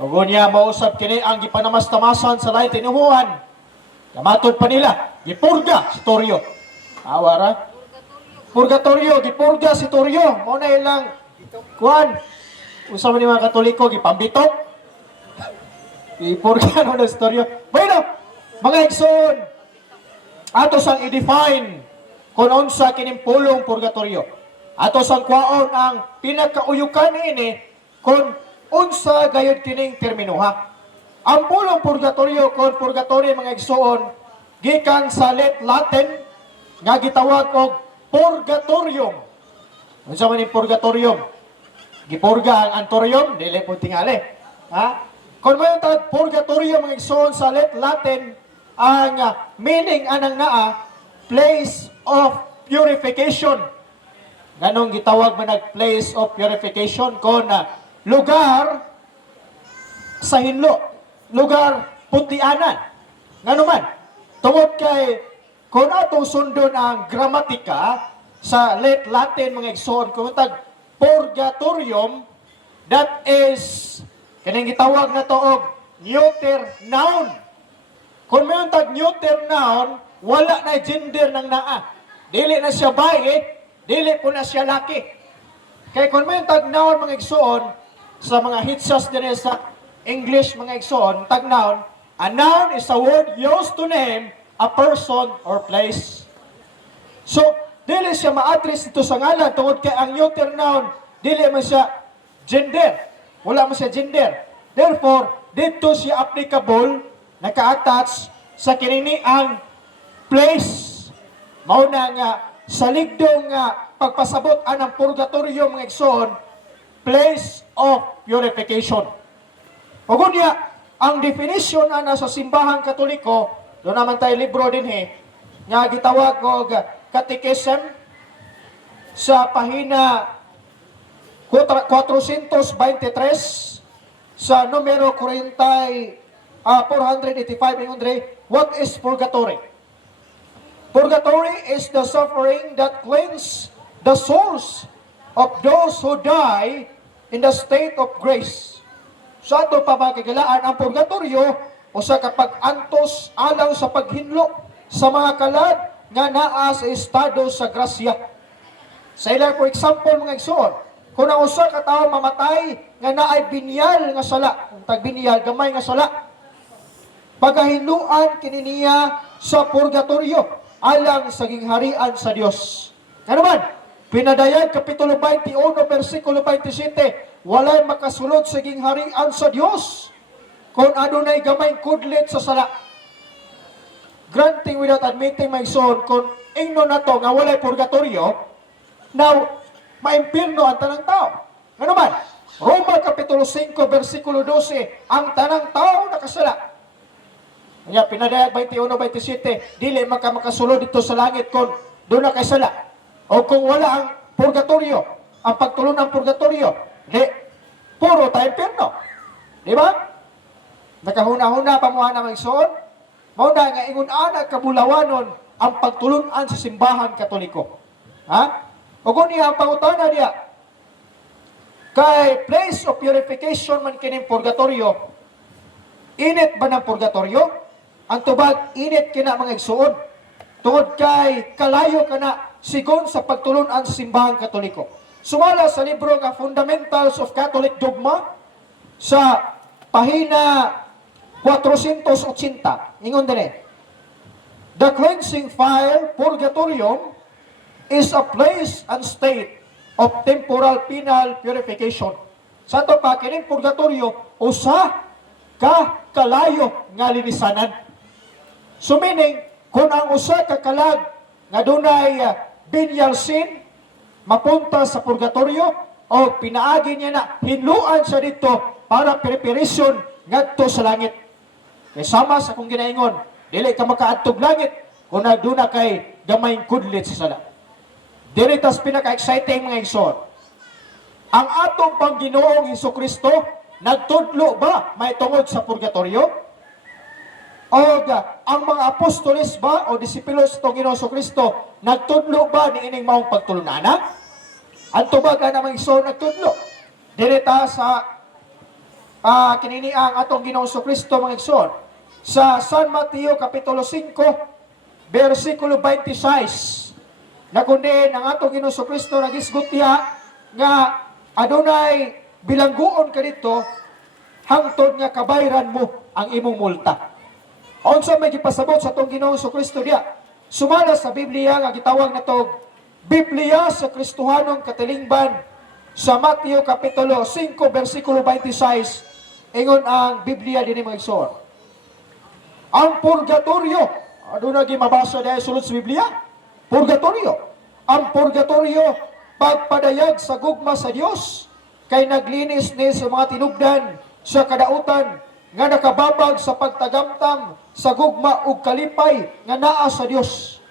Ug niya mausap kini ang gipanamas-tamasan sa lain tinuhuan. Kamatod pa nila, gipurga si Toryo. Awara. Purgatorio, gipurga si Toryo. Mo na ilang kuan. Usa man ni mga Katoliko gipambitok. Gipurga no si Toryo. Bueno, mga igsoon, ato sang i-define kung unsa kining pulong purgatorio. Ato sang kwaon ang pinakauyukan ini kung unsa gayud kining terminuha. Ang pulong purgatorio kung purgatorio mga igsoon gikan sa Latin nga gitawag og purgatorium. Unsa man ni purgatorium? Gipurga ang antorium, dili po tingali. Ha? Kung may tawag purgatorium mga igsoon sa Latin, ang meaning anang naa place of purification. Ganong gitawag man nag place of purification kon lugar sa hinlo, lugar putianan. Ngano man, tungod kay kung atong sundon ang gramatika sa Latin mga igsoon, kung tag purgatorium, that is kaning gitawag na to og neuter noun. Kung may tag neuter noun, wala na gender ng naa. Dili na siya bae, dili po na siya laki. Kaya kung may tag noun mga igsoon, sa mga hitsas din sa English mga igsoon, tag noun, a noun is a word used to name a person or place. So, dili siya ma-address dito sa ngalan, tungod kay ang neuter noun, dili man siya gender. Wala man siya gender. Therefore, dito siya applicable, naka-attach sa kinini ang place. Mauna nga, sa ligdong pagpasabot anang purgatorio mga igsoon, place of purification. O niya, ang definition na nasa simbahang Katoliko, doon naman tayo libro din nga gitawag og Catechism sa pahina 423 sa numero 485 ingundre, what is purgatory? Purgatory is the suffering that cleanses the souls of those who die in the state of grace. Sa ato pa magkagalaan ang purgatorio o sa kapag antos alang sa paghinlo sa mga kalad nga naa sa estado sa grasya. Sa ilang for example mga igsoon, kung ang usa ka tawo mamatay nga naay binyal nga sala, ang tagbinyal gamay nga sala, pagahinluan kini niya sa purgatorio alang sa gingharian sa Dios. Kano man, pinadayag kapitulo 21 bersikulo 27, walay makasulod sa gingharian sa Dios kung adunay gamay kudlit sa sala. Granting without admitting my son, kung ingno na to nga walay purgatorio, now, maimpirno ang tanang tao. Ano man? Roma Kapitulo 5, versikulo 12, ang tanang tao nakasala. Kaya pinadayag 21-27, dili makasulod dito sa langit kung doon na kaysala. O kung wala ang purgatorio, ang pagtulong ng purgatorio, di, puro tayo impirno. Di ba? Nakahuna-huna pa mo na magsoon, mauna nga ingon anak kabulawanon ang pagtulunan sa simbahan Katoliko. Ha? O kung niya ang pangutana niya, kay place of purification man kining purgatorio, init ba ng purgatorio? Ang tubag, init kina mga igsuon. Tungod kay kalayo ka na sigon sa pagtulunan sa simbahan Katoliko. Sumala sa libro nga Fundamentals of Catholic Dogma sa pahina 480. Ingon din the cleansing fire, purgatorium, is a place and state of temporal penal purification. Sa ito pa, kining purgatorio, usa ka kalayo nga linisanan. So meaning, kung ang usa ka kalag nga dunay venial sin, mapunta sa purgatorio, o pinaagi niya na, hinluan siya dito para preparation ngadto sa langit. Kaya sama sa kung ginaingon, dili ka makaadtog langit kung nagduna kay gamayng kudlit sa sala. Diritas pinaka-exciting mga igsoon. Ang atong Panginoong Hesukristo, nagtudlo ba may tungod sa purgatorio? O ang mga apostoles ba o disipulos itong Ginoong Hesukristo, nagtudlo ba ni ining maong pagtulunana? Ang tubaga na mga igsoon nagtudlo. Dirita sa kinini ang atong Ginoong Kristo mga igsoon sa San Mateo kapitulo 5 versikulo 26 na kundi ang atong Ginoong Kristo nagisgot niya nga adunay bilangguon ka dito hangtod nga kabayran mo ang imong multa. Unsa may gipasabot sa atong Ginoong Kristo diya? Sumala sa Biblia nga gitawag natog Biblia sa Kristohanong Katilingban sa Mateo kapitulo 5 versikulo 26 ingon ang Biblia dinhi mga igsoon. Ang purgatorio, aduna gi mabasa dahil sulod sa Biblia. Purgatorio. Ang purgatorio pagpadayag sa gugma sa Dios kay naglinis ni sa mga tinubdan sa kadautan nga nakababag sa pagtagamtam sa gugma ug kalipay nga naa sa Dios.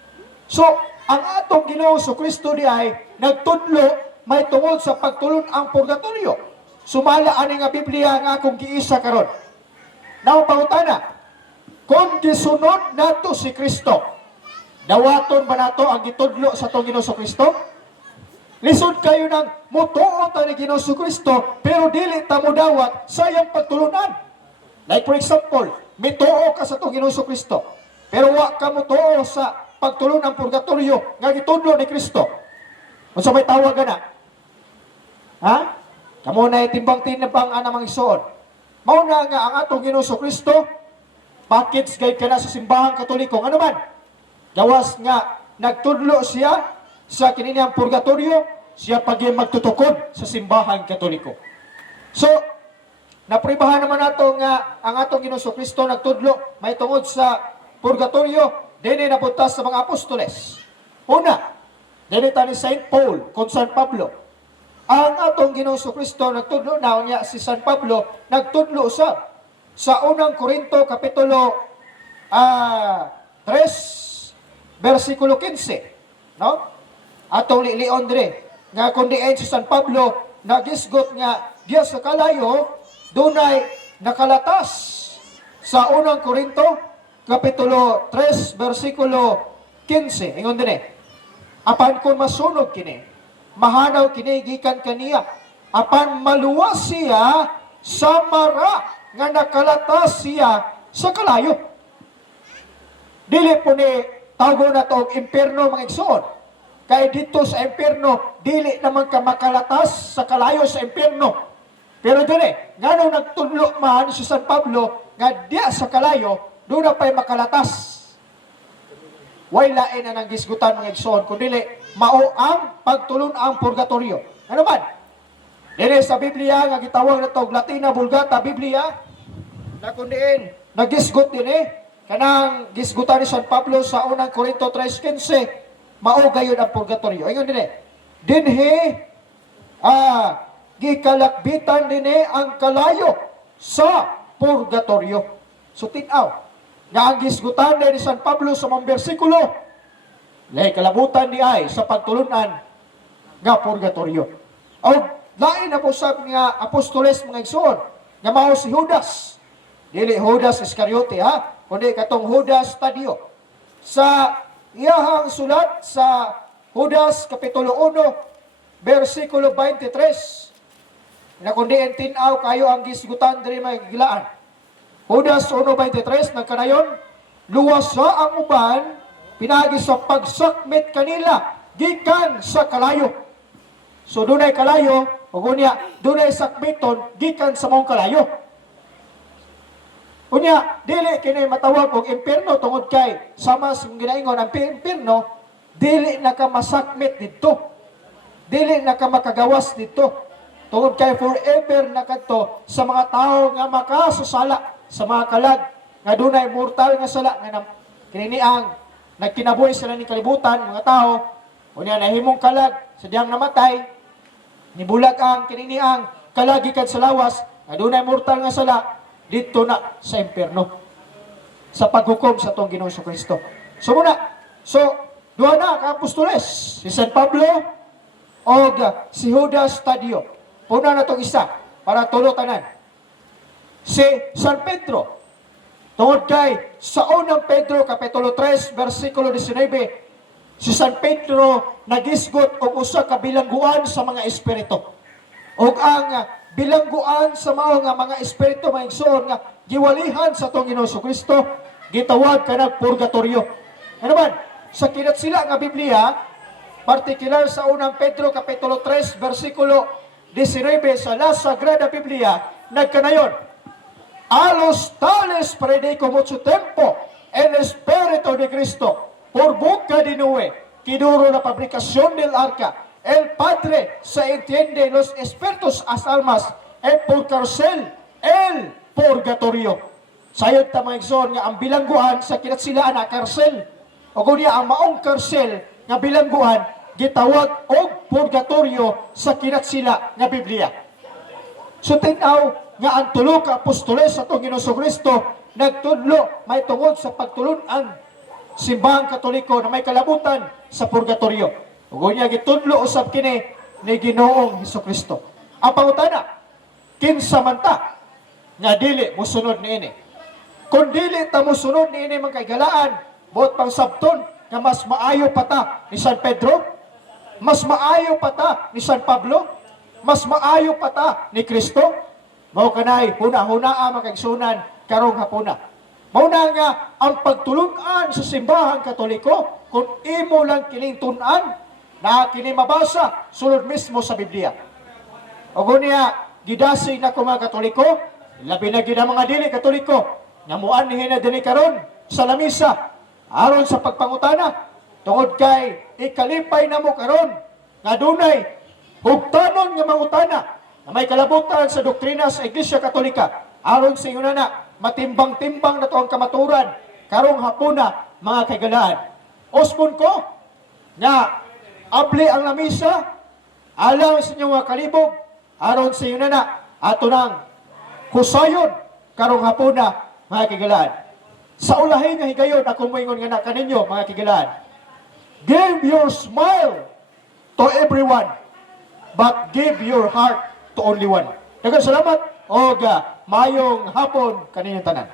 So, ang atong Ginoo Kristo di ay nagtudlo may tungod sa pagtulon ang purgatorio. Sumala ani nga Biblia nga akong giisa karon. Now pangutana, kung gisunod nato si Kristo, dawaton ba nato ang gitudlo sa atong Ginoo Kristo? Lisod kayo ng mutuo ta ni Ginoo Kristo pero dili ta mo dawat sa iyang pagtulunan. Like for example, mituo ka sa itong Ginoo Kristo, pero wa ka mutuo sa pagtulong ng purgatorio nga gitudlo ni Kristo. Kung sa may tawag ka na, ha? Kamo na itimbang tinabang anamang isuon. Mauna nga ang atong Ginoo Kristo, package guide ka na sa simbahang katoliko. Ano man? Gawas nga, nagtudlo siya sa kininiyang purgatorio, siya paging magtutukod sa simbahang katoliko. So, napribahan naman nato nga ang atong Ginoo Kristo nagtudlo may tungod sa purgatorio dinhi napunta sa mga apostoles. Una, dinhi ta ni Saint Paul kon San Pablo. Ang atong Ginoo Kristo nagtudlo na niya si San Pablo nagtudlo sa unang Korinto kapitulo 3 versikulo 15, no? Atong lion dire nga kundi si San Pablo nagisgot nga diya sa kalayo dunay nakalatas sa unang Korinto kapitulo 3 versikulo 15 ingon dinhi, apan kung masunog kini mahanaw kini gikan kaniya, apan maluwas siya sa mara nga nakalatas siya sa kalayo. Dili po ni tago na to impierno mga igsoon, kay dito sa impierno dili naman ka makalatas sa kalayo sa impierno. Pero dili, nga nung nagtudlo man si San Pablo, nga diya sa kalayo, doon na pa'y makalatas. Way lain na nang gisgutan mga igsoon, kundi mao ang pagtulon ang purgatorio. Ano man? Dili sa Biblia, nga gitawag na to, Latina Vulgata Biblia, na kundiin, nagisgot din kanang gisgutan ni San Pablo sa unang Korinto 3:15, mao gayon ang purgatorio. Ayun din dinhi, gikalakbitan din ang kalayo sa purgatorio. So tinaw, nga ang gisgutan ni San Pablo sa mga bersikulo, lay kalabutan di ay sa pagtulunan nga purgatorio. O lain na po sa mga apostoles mga igsoon, nga mao si Judas. Dili Judas Iscariote ha, kundi katong Judas Tadio. Sa iyahang sulat sa Judas kapitulo 1 versikulo 23, na kundi tinaw kayo ang gisgutan diri may gilaan. Judas 1:23 nagkanayon, luwas sa ang uban pinagi sa pagsakmit kanila gikan sa kalayo. So dunay kalayo, ug unya dunay sakmiton gikan sa mong kalayo. Unya dili kini matawag og impierno tungod kay sama sa ginaingon ang impierno, dili na ka masakmit didto. Dili na ka makagawas didto. Tungod kay forever na kadto sa mga tao nga makasasala sa mga kalag nga dunay mortal nga sala nga kinini ang nagkinabuhi sila ni kalibutan mga tao unya nahimong kalag sa diyang namatay nibulag ang kinini ang kalag gikan sa lawas nga dunay mortal nga sala dito na sa impierno sa paghukom sa tong Ginoong Kristo. So muna, duha na ka apostoles, si San Pablo o si Judas Tadio. Una na itong isa, para tulo tanan. Si San Pedro. Tungod kay, sa unang Pedro, kapitulo 3, versikulo 19, si San Pedro nagisgot og usa ka bilangguan sa mga espiritu. Og ang bilangguan sa mao nga mga espiritu maigsoon nga giwalihan sa tong Ginoo Kristo, gitawag kanang purgatorio. Ano man, sa kinatsila nga Biblia, partikular sa unang Pedro kapitulo 3 versikulo 19 sa La Sagrada Biblia, nagkanayon, a los tales predico mucho tiempo el Espíritu de Cristo por boca de Noé, que duró la fabricación del arca. El Padre se entiende los espíritus as almas, el por cárcel, el purgatorio. Sayod ta mga igsoon nga ang bilangguan sa kinatsilaan na karsel. O kunya ang maong karsel nga bilangguan gitawag og purgatorio sa kinatsila nga Biblia. So tinaw nga ang tulo ka apostoles sa tong Ginoo Kristo nagtudlo may tungod sa pagtulunan simbahang Katoliko na may kalabutan sa purgatorio. Ug unya gitudlo usab kini ni Ginoong Hesukristo. Ang pangutana, kinsa man ta nga dili mosunod niini? Kung dili ta mosunod niini mga kaigalaan, buot pang sabton nga mas maayo pa ta ni San Pedro, mas maayo pa ta ni San Pablo, mas maayo pa ta ni Kristo. Mao kanay huna-hunaa makagsunan karong hapuna. Mao na nga ang pagtulunan sa simbahang Katoliko kung imo lang kining tun-an na kini mabasa sulod mismo sa Biblia. O gunya gidasig na ko mga Katoliko, labi na gid ang mga dili Katoliko nga muanhin na dinhi karon sa lamisa aron sa pagpangutana tungod kay ikalipay na mo karon nga dunay hugtanon nga mangutana na may kalabutan sa doktrina sa Iglesia Katolika aron sa inyo na matimbang-timbang na to ang kamaturan karong hapuna mga kaigalaan. Osmon ko nga abli ang lamisa alang sa inyo nga kalibog aron sa inyo na ato nang kusayon karong hapuna mga kaigalaan. Sa ulahin nga higayon ako moingon nga na kaninyo mga kaigalaan. Give your smile to everyone, but give your heart to only one. Daghang salamat o mayong hapon kaninyong tanan.